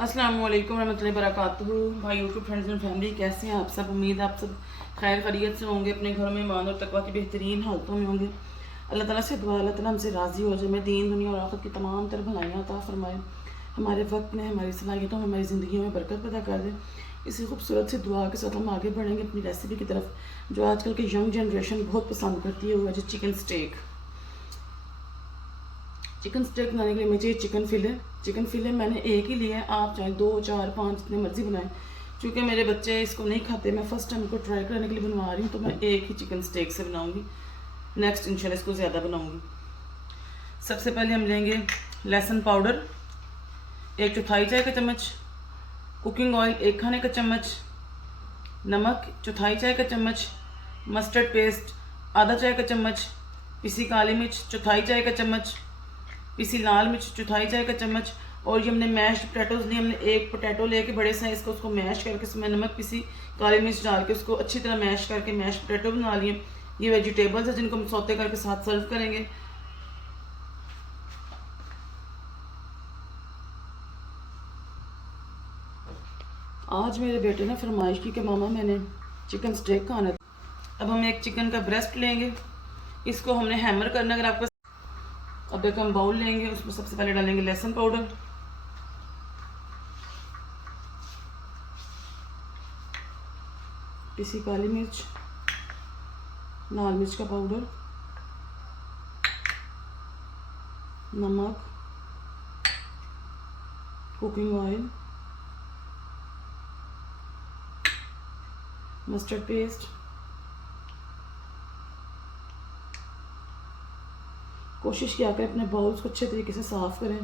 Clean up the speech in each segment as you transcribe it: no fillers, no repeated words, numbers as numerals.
अस्सलाम वालेकुम रहमतुल्लाहि बरकातुहू। भाई यूट्यूब फ्रेंड्स एंड फैमिली, कैसे हैं आप सब? उम्मीद है आप सब खैर खैरियत से होंगे, अपने घरों में ईमान और तकवा की बेहतरीन हालतों में होंगे। अल्लाह ताला से दुआ, अल्लाह ताला हमसे राज़ी हो जाए, हमें दीन दुनिया और आखिरत की तमाम तर भलाइयाँ अता फरमाए, हमारे वक्त में हमारी सलाहियतों में हमारी ज़िंदगी में बरकत पैदा कर दे। इसी खूबसूरत सी दुआ के साथ हम आगे बढ़ेंगे अपनी रेसिपी की तरफ, जो आजकल की यंग जनरेशन बहुत पसंद करती है, वो है जो चिकन स्टेक। चिकन स्टेक बनाने के लिए मुझे चाहिए चिकन फिले। चिकन फिले मैंने एक ही लिया है, आप चाहे 2 4 5 जितने मर्जी बनाएं। क्योंकि मेरे बच्चे इसको नहीं खाते, मैं फ़र्स्ट टाइम इनको ट्राई करने के लिए बनवा रही हूँ, तो मैं एक ही चिकन स्टेक से बनाऊँगी। नेक्स्ट इंशाल्लाह इसको ज़्यादा बनाऊँगी। सबसे पहले हम लेंगे लहसुन पाउडर 1/4 चाय का चम्मच, कुकिंग ऑयल 1 खाने का चम्मच, नमक 1/4 चाय का चम्मच, मस्टर्ड पेस्ट आधा चाय का चम्मच, पिसी काली मिर्च 1/4 चाय का चम्मच, पिसी लाल मिर्च 1/4 चाय का चम्मच। और ये हमने मैश्ड पोटैटोज लिए, हमने एक पोटैटो लेके बड़े साइज़ का, उसको मैश करके उसमें नमक पिसी काली मिर्च डाल के उसको अच्छी तरह मैश करके मैश पोटैटो बना लिए। ये वेजिटेबल्स है जिनको हम सौते करके साथ सर्व करेंगे। आज मेरे बेटे ने फरमाइश की कि मामा मैंने चिकन स्टेक खाना है। अब हम एक चिकन का ब्रेस्ट लेंगे, इसको हमने हैमर करना अगर आपको। अब एक हम बाउल लेंगे, उसमें सबसे पहले डालेंगे लहसुन पाउडर, पिसी काली मिर्च, लाल मिर्च का पाउडर, नमक, कुकिंग ऑयल, मस्टर्ड पेस्ट। कोशिश किया करें अपने बाउल्स को अच्छे तरीके से साफ़ करें,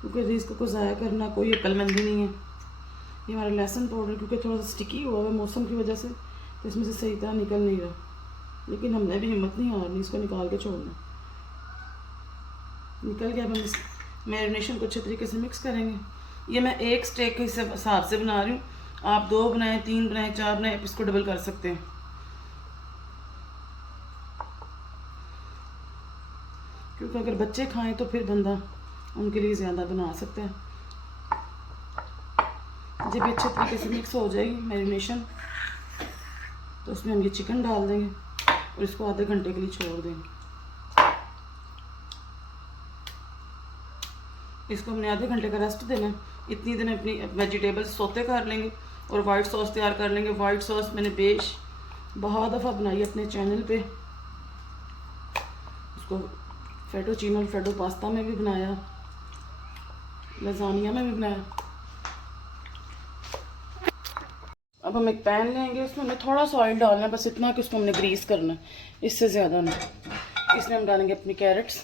क्योंकि रिस्क को ज़ाया करना कोई अक्लमंदी नहीं है। ये हमारा लहसुन पाउडर क्योंकि थोड़ा सा स्टिकी हुआ है मौसम की वजह से, तो इसमें से सही तरह निकल नहीं रहा, लेकिन हमने भी हिम्मत नहीं हारनी, इसको निकाल के छोड़ना। निकल गया। अब हम इस मैरिनेशन को अच्छे तरीके से मिक्स करेंगे। ये मैं एक स्टेक के हिसाब से बना रही हूँ, आप 2 बनाएं, 3 बनाएं, 4 बनाएं, आप इसको डबल कर सकते हैं, क्योंकि अगर बच्चे खाएं तो फिर बंदा उनके लिए ज़्यादा बना सकता है। जब ये अच्छे तरीके से मिक्स हो जाएगी मैरिनेशन, तो उसमें हम ये चिकन डाल देंगे और इसको आधे घंटे के लिए छोड़ देंगे। इसको हमने आधे घंटे का रेस्ट देना है। इतनी देर अपनी वेजिटेबल्स सोते कर लेंगे और वाइट सॉस तैयार कर लेंगे। वाइट सॉस मैंने बहुत दफ़ा बनाई अपने चैनल पे, उसको फेटोचीनो अल्फ्रेडो पास्ता में भी बनाया, लजानिया में भी बनाया। अब हम एक पैन लेंगे, उसमें हमें थोड़ा सा ऑयल डालना है, बस इतना कि उसको हमने ग्रीस करना है, इससे ज़्यादा नहीं। इसमें हम डालेंगे अपनी कैरेट्स,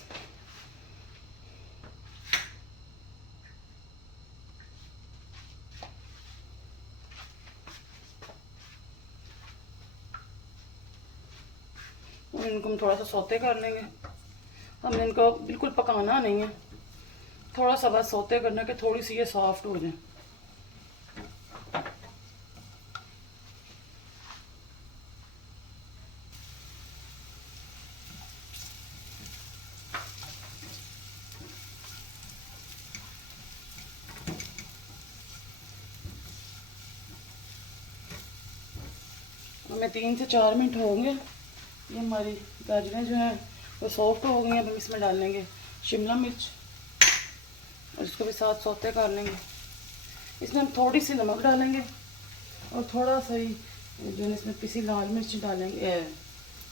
और इनको हम थोड़ा सा सौते कर लेंगे। हमने इनको बिल्कुल पकाना नहीं है, थोड़ा सा बस सौते करना कि थोड़ी सी ये सॉफ्ट हो जाए। हमें 3 से 4 मिनट होंगे। ये हमारी गाजरें जो हैं वो सॉफ्ट हो गई हैं। अब हम इसमें डालेंगे शिमला मिर्च और इसको भी साथ सौते कर लेंगे। इसमें हम थोड़ी सी नमक डालेंगे और थोड़ा सा ही जो है इसमें पिसी लाल मिर्च डालेंगे,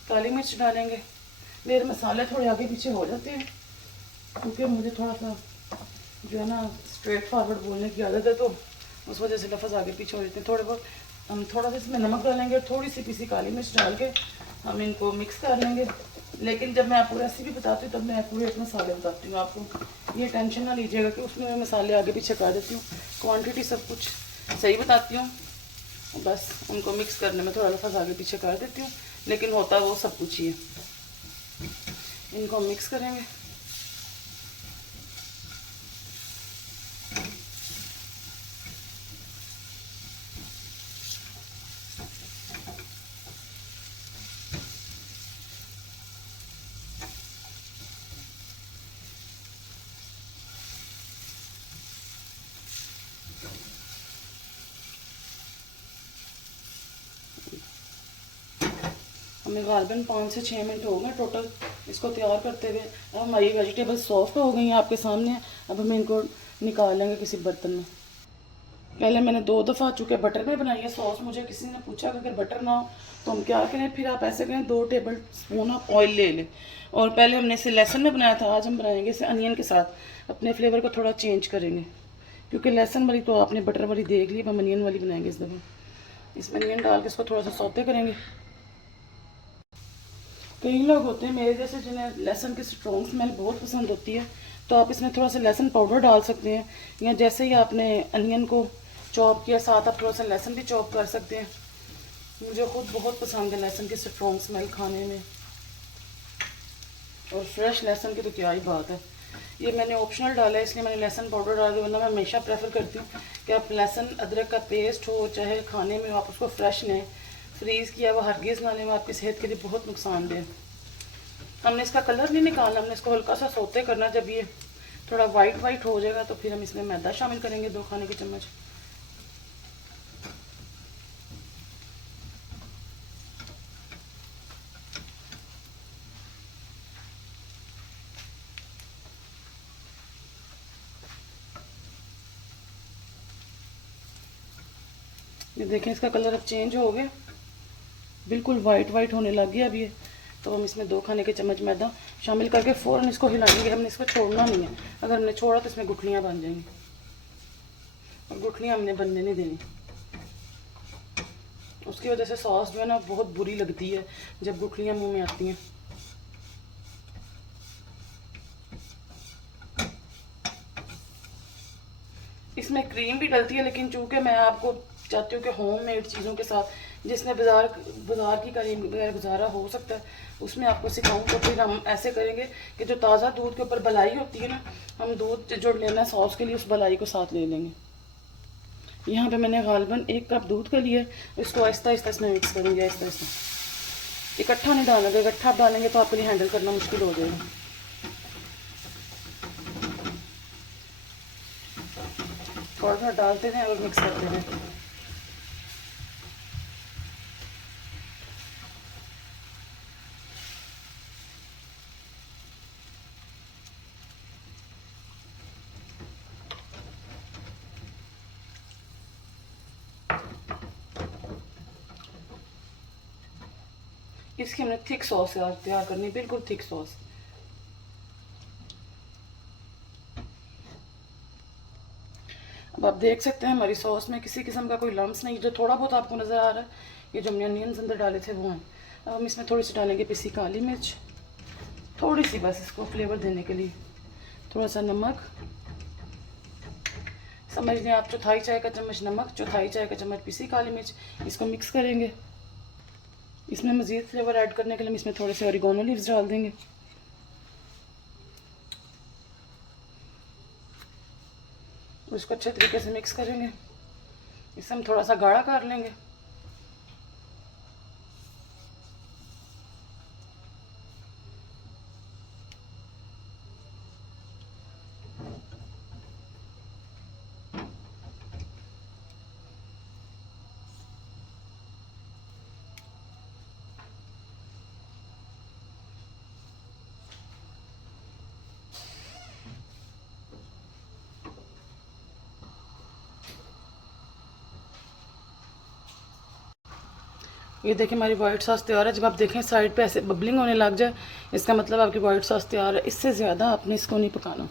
काली मिर्च डालेंगे। मेरे मसाले थोड़े आगे पीछे हो जाते हैं, क्योंकि मुझे थोड़ा सा जो है ना स्ट्रेट फॉरवर्ड बोलने की आदत है, तो उस वजह से लफ्ज़ आगे पीछे हो जाते हैं। थोड़े बहुत हम थोड़ा सा इसमें नमक डालेंगे और थोड़ी सी पिसी काली मिर्च डाल के हम इनको मिक्स कर लेंगे। लेकिन जब मैं आपको रेसिपी बताती हूँ तब मैं पूरे एक मसाले बताती हूँ आपको, ये टेंशन ना लीजिएगा कि उसमें मैं मसाले आगे पीछे कर देती हूँ। क्वांटिटी सब कुछ सही बताती हूँ, बस उनको मिक्स करने में थोड़ा लफ्ज़ आगे पीछे कर देती हूँ, लेकिन होता वो सब कुछ ही है। इनको हम मिक्स करेंगे। हमें गालबन 5 से 6 मिनट हो गए टोटल इसको तैयार करते हुए। अब हमारी वेजिटेबल सॉफ्ट हो गई हैं आपके सामने। अब हम इनको निकाल लेंगे किसी बर्तन में। पहले मैंने 2 दफ़ा चूँकि बटर में बनाई है सॉस, मुझे किसी ने पूछा कि अगर बटर ना हो तो हम क्या करें, फिर आप ऐसे करें 2 टेबल स्पून आप ऑयल ले लें। और पहले हमने इसे लहसुन में बनाया था, आज हम बनाएंगे इसे अनियन के साथ। अपने फ्लेवर को थोड़ा चेंज करेंगे क्योंकि लहसुन वाली तो आपने बटर वाली देख ली, अब हम अनियन वाली बनाएंगे इस दफ़ा। इसमें अनियन डाल के इसको थोड़ा सा सौते करेंगे। कई लोग होते हैं मेरे जैसे जिन्हें लहसुन की स्ट्रॉन्ग स्मेल बहुत पसंद होती है, तो आप इसमें थोड़ा सा लहसुन पाउडर डाल सकते हैं, या जैसे ही आपने अनियन को चॉप किया साथ आप थोड़ा सा लहसुन भी चॉप कर सकते हैं। मुझे खुद बहुत पसंद है लहसुन की स्ट्रॉन्ग स्मेल खाने में, और फ्रेश लहसुन की तो क्या ही बात है। ये मैंने ऑप्शनल डाला है इसलिए मैंने लहसुन पाउडर डाल दिया, वरना मैं हमेशा प्रेफर करती हूँ कि आप लहसुन अदरक का पेस्ट हो चाहे खाने में आप उसको फ्रेश लें, फ्रीज़ किया हुआ हरगिज़ ना लें, आपकी सेहत के लिए बहुत नुकसानदेह है। हमने इसका कलर नहीं निकालना, हमने इसको हल्का सा सौते करना। जब ये थोड़ा वाइट हो जाएगा तो फिर हम इसमें मैदा शामिल करेंगे 2 खाने के चम्मच। ये देखें इसका कलर अब चेंज हो गया, बिल्कुल वाइट होने लग गया अब ये। तो हम इसमें 2 खाने के चम्मच मैदा शामिल करके फ़ौरन इसको हिलाएंगे। हमने इसको छोड़ना नहीं है, अगर हमने छोड़ा तो इसमें गुठलियाँ बन जाएंगी, और गुठलियाँ हमने बनने नहीं देनी। उसकी वजह से सॉस जो है ना बहुत बुरी लगती है जब गुठलियाँ मुंह में आती हैं। इसमें क्रीम भी डलती है, लेकिन चूंकि मैं आपको चाहती हूँ कि होम मेड चीज़ों के साथ, जिसमें बाज़ार की क्रीम बगैर गुजारा हो सकता है, उसमें आपको सिखाऊँ। तो फिर हम ऐसे करेंगे कि जो ताज़ा दूध के ऊपर बलाई होती है ना, हम दूध जो लेना है सॉस के लिए उस बलाई को साथ ले लेंगे। यहाँ पे मैंने गालबन 1 कप दूध का लिया, इसको आहिस्ता आहिस्ता इसमें मिक्स करेंगे, आहिस्ता आहिस्ता। इकट्ठा नहीं डालेंगे, इकट्ठा आप डालेंगे तो आपके लिए हैंडल करना मुश्किल हो जाएगा। थोड़ा थोड़ा डालते रहें और मिक्स करते रहें। इसकी हमने थिक सॉस तैयार करनी, बिल्कुल थिक सॉस। अब आप देख सकते हैं हमारी सॉस में किसी किस्म का कोई लम्स नहीं, जो थोड़ा बहुत आपको नज़र आ रहा है ये जो हमने अनियंस अंदर डाले थे वो हैं। अब हम इसमें थोड़ी सी डालेंगे पिसी काली मिर्च, थोड़ी सी बस इसको फ्लेवर देने के लिए, थोड़ा सा नमक, समझ लें आप 1/4 चाय का चम्मच नमक, 1/4 चाय का चम्मच पिसी काली मिर्च। इसको मिक्स करेंगे। इसमें मज़ीद फ्लेवर ऐड करने के लिए हम इसमें थोड़े से ऑरिगेनो लीव्स डाल देंगे। उसको अच्छे तरीके से मिक्स करेंगे। इसे हम थोड़ा सा गाढ़ा कर लेंगे। ये देखिए हमारी वाइट सॉस तैयार है। जब आप देखें साइड पे ऐसे बबलिंग होने लग जाए, इसका मतलब आपकी वाइट सॉस तैयार है। इससे ज़्यादा आपने इसको नहीं पकाना।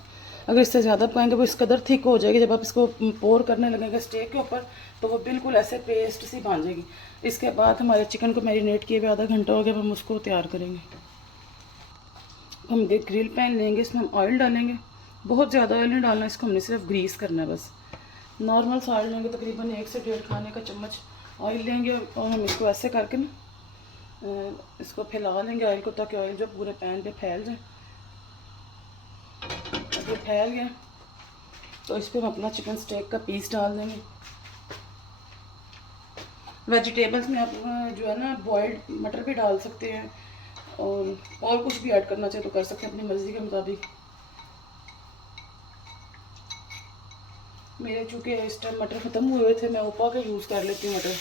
अगर इससे ज़्यादा पकाएंगे वो इस कदर थिक हो जाएगी, जब आप इसको पोर करने लगेंगे स्टेक के ऊपर तो वो बिल्कुल ऐसे पेस्ट सी बन जाएगी। इसके बाद हमारे चिकन को मैरिनेट किए हुए आधा घंटा हो गया, हम उसको तैयार करेंगे। हम ग्रिल पैन लेंगे, इसमें हम ऑयल डालेंगे। बहुत ज़्यादा ऑयल नहीं डालना, इसको हमने सिर्फ ग्रीस करना है बस। नॉर्मल सा ऑयल लेंगे, तकरीबन 1 से 1.5 खाने का चम्मच ऑयल लेंगे, और हम इसको ऐसे करके ना इसको फैला लेंगे ऑयल को, ताकि ऑयल जो पूरे पैन पे फैल जाए। अब ये फैल गया तो इस पर हम अपना चिकन स्टेक का पीस डाल देंगे। वेजिटेबल्स में आप जो है ना बॉइल्ड मटर भी डाल सकते हैं, और कुछ भी ऐड करना चाहे तो कर सकते हैं अपनी मर्ज़ी के मुताबिक। मेरे चूँकि इस टाइम मटर ख़त्म हुए थे, मैं ओपा के यूज़ कर लेती हूँ मटर।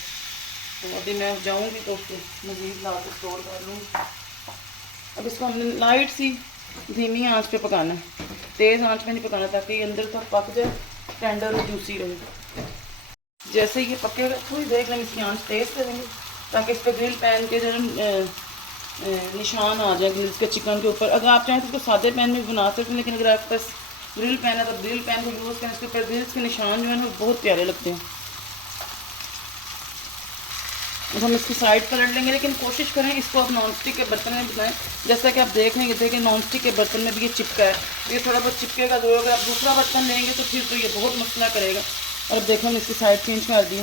तो अभी मैं जाऊँगी तो उसको मज़ीद ला के स्टोर कर लूँगी। अब इसको हमने लाइट सी धीमी आंच पे पकाना है, तेज़ आंच में नहीं पकाना, ताकि ये अंदर तक पक जाए, टेंडर और जूसी रहे। जैसे ये पकेगा थोड़ी देर में इसकी आंच तेज़ करेंगे, ताकि इस पर ग्रिल पैन के जो निशान आ जाए ग्रिल्स के चिकन के ऊपर। अगर आप चाहें तो इसको सादे पैन में भी बना सकते हैं, लेकिन अगर आपके पास ग्रिल पैन है तो ग्रिल पैन को यूज़ करें। इसके ऊपर ग्रिल्स के निशान जो है ना बहुत प्यारे लगते हैं। अब हम इसकी साइड पलट लेंगे, लेकिन कोशिश करें इसको आप नॉन स्टिक के बर्तन में बनाएं। जैसा कि आप देख लेंगे, देखिए नॉन स्टिक के बर्तन में भी ये चिपका है, ये थोड़ा बहुत चिपकेगा जरूर। अगर आप दूसरा बर्तन लेंगे तो फिर तो ये बहुत मसला करेगा। और अब देखें हम इसकी साइड चेंज कर दी।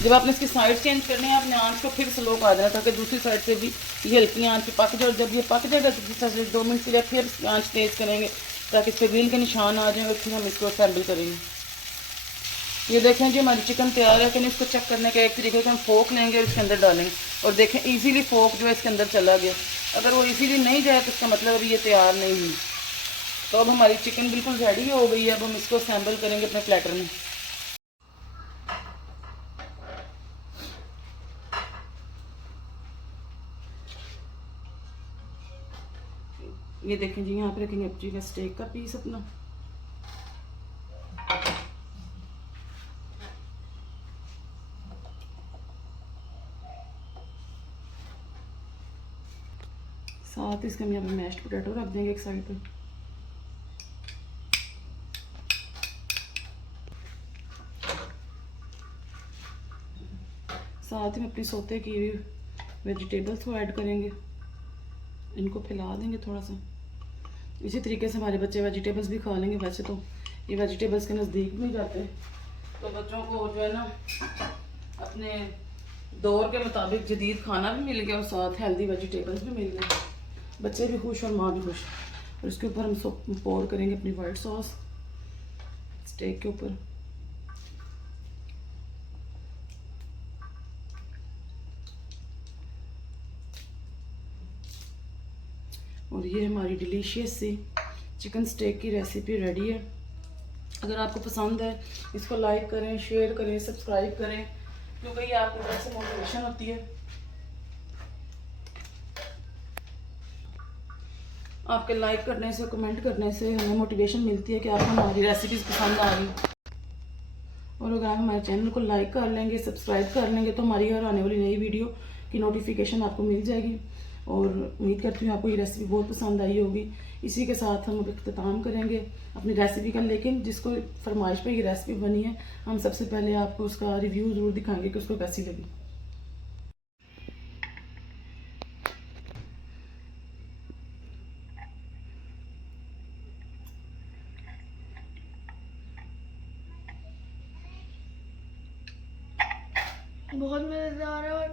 जब आपने इसकी साइड चेंज करनी है, आपने आंच को फिर स्लो कर देना, ताकि दूसरी साइड से भी ये हल्की आंच पे पक जाए। और जब ये पक जाएगा तो दूसरी साइड 2 मिनट के लिए फिर आंच तेज़ करेंगे, ताकि इस पर ग्रिल के निशान आ जाए, और फिर हम इसको असेंबल करेंगे। ये देखें जी हमारी चिकन तैयार है कि नहीं। इसको चेक करने का एक तरीके से हम फोक लेंगे और इसके अंदर डालेंगे, और देखें इजीली फोक जो है इसके अंदर चला गया। अगर वो इजीली नहीं जाए तो इसका मतलब अभी ये तैयार नहीं हुई। तो अब हमारी चिकन बिल्कुल रेडी हो गई है। अब हम इसको असेंबल करेंगे अपने प्लेटर में। ये देखें जी, यहाँ पे रखेंगे जी का स्टेक का पीस अपना। साथ इसके हम यहाँ पे मैश्ड पोटैटो रख देंगे एक साइड पे। साथ ही में अपनी सोते की हुई वेजिटेबल्स को ऐड करेंगे, इनको फैला देंगे थोड़ा सा। इसी तरीके से हमारे बच्चे वेजिटेबल्स भी खा लेंगे। वैसे तो ये वेजिटेबल्स के नज़दीक नहीं जाते, तो बच्चों को जो है ना अपने दौर के मुताबिक जदीद खाना भी मिल गया और साथ हेल्दी वेजिटेबल्स भी मिल गए। बच्चे भी खुश और माँ भी खुश। और इसके ऊपर हम पोर करेंगे अपनी वाइट सॉस स्टेक के ऊपर। और ये हमारी डिलीशियस सी चिकन स्टेक की रेसिपी रेडी है। अगर आपको पसंद है इसको लाइक करें, शेयर करें, सब्सक्राइब करें, क्योंकि ये आपको तरफ से मोटिवेशन होती है। आपके लाइक करने से, कमेंट करने से हमें मोटिवेशन मिलती है कि आपको हमारी रेसिपीज़ पसंद आ रही। और अगर आप हमारे चैनल को लाइक कर लेंगे, सब्सक्राइब कर लेंगे, तो हमारी हर आने वाली नई वीडियो की नोटिफिकेशन आपको मिल जाएगी। और उम्मीद करती हूँ आपको ये रेसिपी बहुत पसंद आई होगी। इसी के साथ हम इख्तिताम करेंगे अपनी रेसिपी का, लेकिन जिसको फरमाइश पे ये रेसिपी बनी है, हम सबसे पहले आपको उसका रिव्यू ज़रूर दिखाएंगे कि उसको कैसी लगी। बहुत मज़ेदार है। और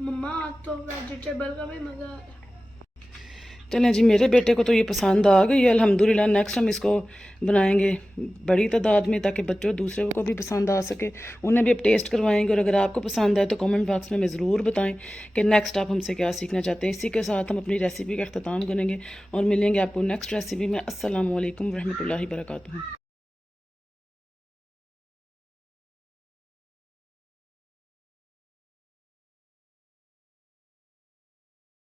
मम्मा तो वेजिटेबल का भी मज़ा आ रहा है। चलें जी, मेरे बेटे को तो ये पसंद आ गई है अल्हम्दुलिल्लाह। नेक्स्ट हम इसको बनाएंगे बड़ी तादाद में, ताकि बच्चों दूसरे को भी पसंद आ सके, उन्हें भी अब टेस्ट करवाएंगे। और अगर आपको पसंद आए तो कमेंट बॉक्स में हमें ज़रूर बताएं कि नेक्स्ट आप हमसे क्या सीखना चाहते हैं। इसी के साथ हम अपनी रेसिपी का अख्तिताम करेंगे और मिलेंगे आपको नेक्स्ट रेसिपी में। अस्सलामु अलैकुम रहमतुल्लाहि बरकातुहू।